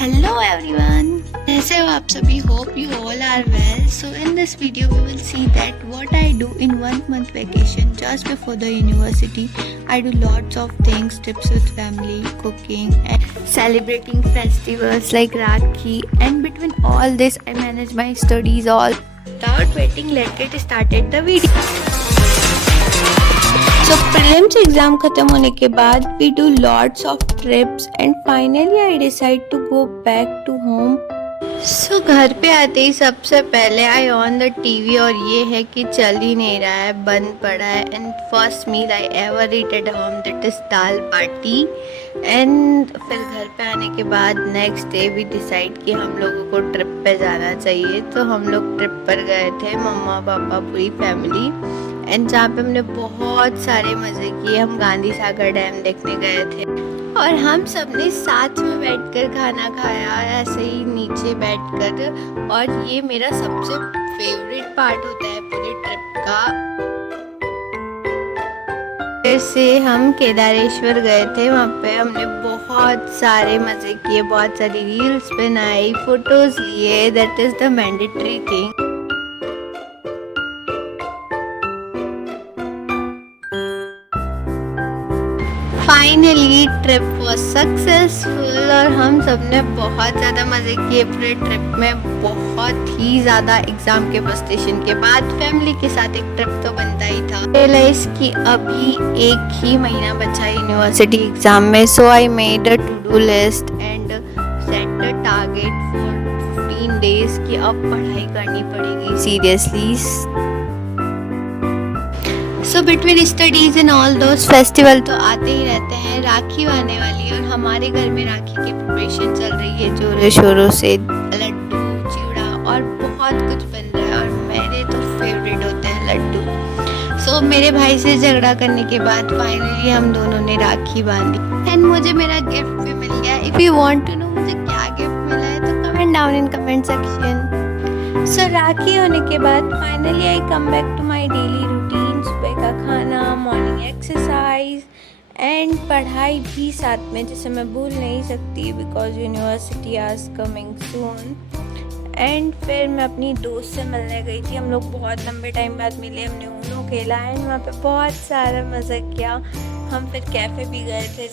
Hello everyone. कैसे हो आप सभी? Hope you all are well. So in this video we will see that what I do in 1 month vacation just before the university. I do lots of things, trips with family, cooking and celebrating festivals like Rakhi, and between all this I manage my studies all. Without waiting, let's get started the video. So prelims exam खत्म होने के बाद we do lots of trips and finally I decide to go back to home. So घर पे आते ही सबसे पहले I on the TV और ये है कि चल ही नहीं रहा है, बंद पड़ा है. And first meal I ever eat at home, that is dal baati. And फिर घर पे आने के बाद नेक्स्ट डे भी डिसाइड कि हम लोगों को ट्रिप पे जाना चाहिए. तो हम लोग ट्रिप पर गए थे, मम्मा पापा पूरी फैमिली. एंड जहाँ पे हमने बहुत सारे मज़े किए. हम गांधी सागर डैम देखने गए थे और हम सब ने साथ में बैठकर खाना खाया, ऐसे ही नीचे बैठकर. और ये मेरा सबसे फेवरेट पार्ट होता है पूरे ट्रिप का. फिर से हम केदारेश्वर गए थे, वहाँ पे हमने बहुत सारे मज़े किए, बहुत सारी रील्स बनाई, फोटोज़ लिए. That is the mandatory thing. Finally trip was successful और हम सब ने बहुत ज़्यादा मज़े किए पूरे ट्रिप में. बहुत ही ज़्यादा. एग्ज़ाम के फ्रस्ट्रेशन के बाद फैमिली के साथ एक ट्रिप तो बनता ही था. रियलाइज कि अभी एक ही महीना बचा यूनिवर्सिटी एग्ज़ाम में. So I made a to do list and set the target for 15 days कि अब पढ़ाई करनी पड़ेगी seriously. So between studies and all दोस्त फेस्टिवल तो आते ही रहते हैं. राखी आने वाली है और हमारे घर में राखी की प्रिपरेशन चल रही है जोरों शोरों से. लड्डू, चिवड़ा और बहुत कुछ बन रहा है और मेरे तो फेवरेट होते हैं लड्डू. सो मेरे भाई से झगड़ा करने के बाद फाइनली हम दोनों ने राखी बांधी एंड मुझे मेरा गिफ्ट भी मिल गया. If you want to know मुझे क्या गिफ्ट मिला है तो comment down in comment section. So Rakhi होने के बाद finally I come back to my daily routine. सुबह का खाना, मॉर्निंग एक्सरसाइज एंड पढ़ाई भी साथ में, जिसे मैं भूल नहीं सकती बिकॉज यूनिवर्सिटी आज कमिंग सून. एंड फिर मैं अपनी दोस्त से मिलने गई थी. हम लोग बहुत लंबे टाइम बाद मिले, हमने ऊनो खेला एंड वहाँ पे बहुत सारा मज़ा किया. हम फिर कैफ़े भी गए थे.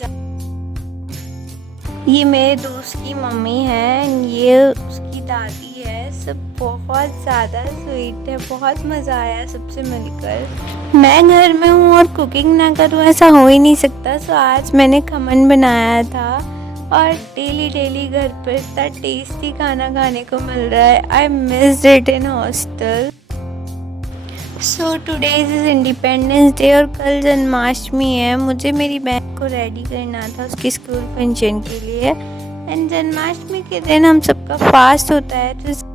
ये मेरे दोस्त की मम्मी है, ये उसकी दादी है. सब बहुत ज़्यादा स्वीट है. बहुत मज़ा आया सबसे मिलकर. मैं घर में हूँ और कुकिंग ना करूँ ऐसा हो ही नहीं सकता. सो आज मैंने खमन बनाया था और डेली घर पर इतना टेस्टी खाना खाने को मिल रहा है. I missed it in hostel. So today is independence day और कल जन्माष्टमी है. मुझे मेरी बहन को रेडी करना था उसकी स्कूल फंक्शन के लिए. एंड जन्माष्टमी के दिन हम सबका फास्ट होता है. तो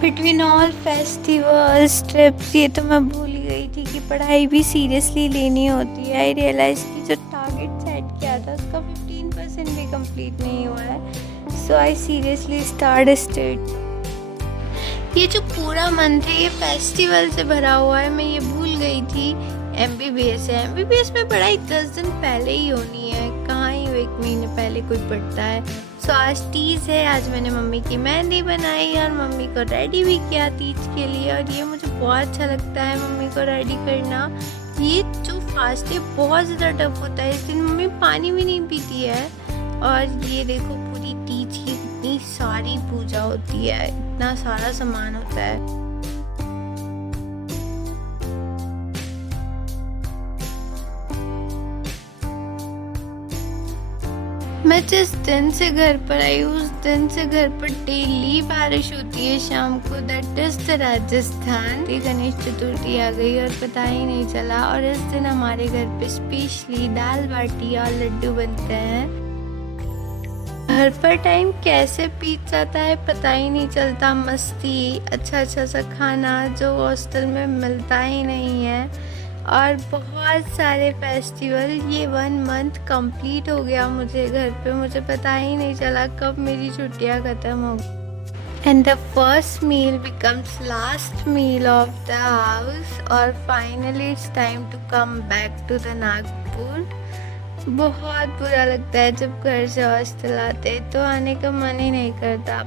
बिटवीन ऑल फेस्टिवल्स ट्रिप्स ये तो मैं भूल ही गई थी कि पढ़ाई भी सीरियसली लेनी होती है. आई रियलाइज़ कि जो टारगेट सेट किया था उसका 15% भी कंप्लीट नहीं हुआ है. सो आई सीरियसली स्टार्ट स्टडी. ये जो पूरा मंथ है ये फेस्टिवल से भरा हुआ है. मैं ये भूल गई थी. MBBS है. MBBS में पढ़ाई 10 दिन पहले ही होनी है. कहाँ ही 1 महीने पहले कोई पढ़ता है. सो आज तीज है. आज मैंने मम्मी की मेहंदी बनाई और मम्मी को रेडी भी किया तीज के लिए. और ये मुझे बहुत अच्छा लगता है मम्मी को रेडी करना. ये जो फास्ट है बहुत ज़्यादा टफ होता है. इस दिन मम्मी पानी भी नहीं पीती है. और ये देखो पूरी तीज की इतनी सारी पूजा होती है, इतना सारा सामान होता है. मैं जिस दिन से घर पर आई उस दिन से घर पर डेली बारिश होती है शाम को. That is the Rajasthan. Ganesh Chaturthi आ गई और पता ही नहीं चला. और इस दिन हमारे घर पे स्पेशली दाल बाटी और लड्डू बनते हैं. घर पर टाइम कैसे बीत जाता है पता ही नहीं चलता. मस्ती, अच्छा सा खाना जो हॉस्टल में मिलता ही नहीं है और बहुत सारे फेस्टिवल. ये 1 month कंप्लीट हो गया मुझे घर पे. मुझे पता ही नहीं चला कब मेरी छुट्टियां ख़त्म हो गई. And the first meal becomes last meal of the house. और finally it's time to come back to the Nagpur. बहुत बुरा लगता है जब घर से हॉस्टल आते हैं तो आने का मन ही नहीं करता।